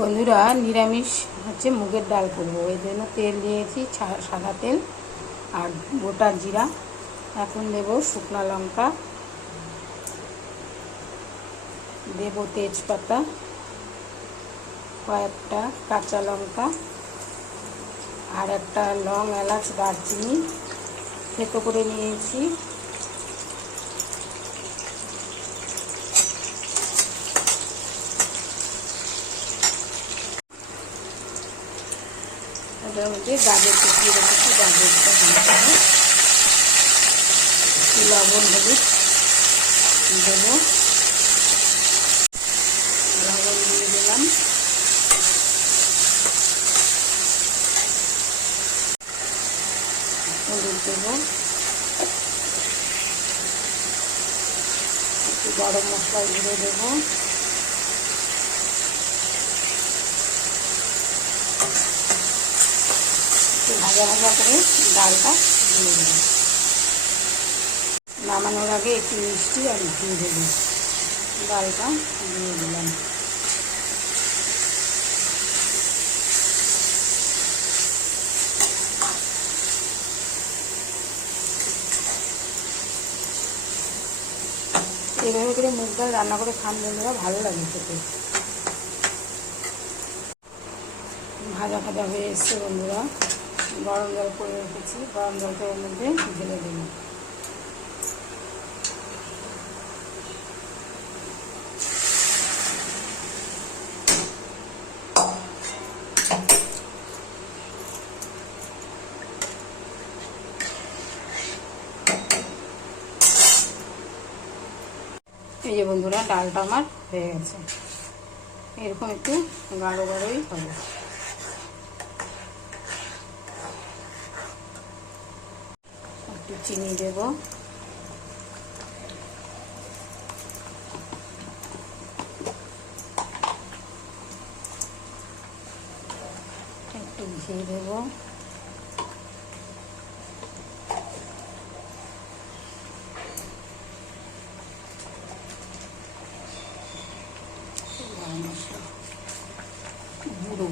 বন্ধুরা, নিরামিষ হচ্ছে মুগের ডাল করবো। এই জন্য তেল দিয়েছি, সাদা তেল আর গোটা জিরা। এখন দেব শুকনো লঙ্কা, দেব তেজপাতা, কয়েকটা কাঁচা লঙ্কা আর একটা লং, এলাচ, দারচিনি থেতো করে নিয়েছি। এটার মধ্যে গাজর কুচিয়ে রেখেছি, গাজরটা দিতে হবে। লবণ, হলুদ দেবো, লবণ দিয়ে দিলাম। হলুদ দেবো, একটু গরম মশলা গুঁড়ো দেবো, ভাজা ভাজা করে ডালটা দিয়ে দেবো। নামানোর আগে একটু মিষ্টি আর ঘি দেবো। ডালটা দিয়ে দিলাম। এভাবে করে মুগ ডাল রান্না করে খান বন্ধুরা, ভালো লাগে খেতে। ভাজা ভাজা হয়ে এসছে বন্ধুরা। গরম জল করে রেখেছি, গরম জলটা এর মধ্যে ঢেলে দেব। এই যে বন্ধুরা, ডালটা আমার হয়ে গেছে। এরকম একটু গাঢ় গাঢ়ই হবে। একটু চিনি দেব, একটু ঘি দেব, গরম মশলা গুঁড়ো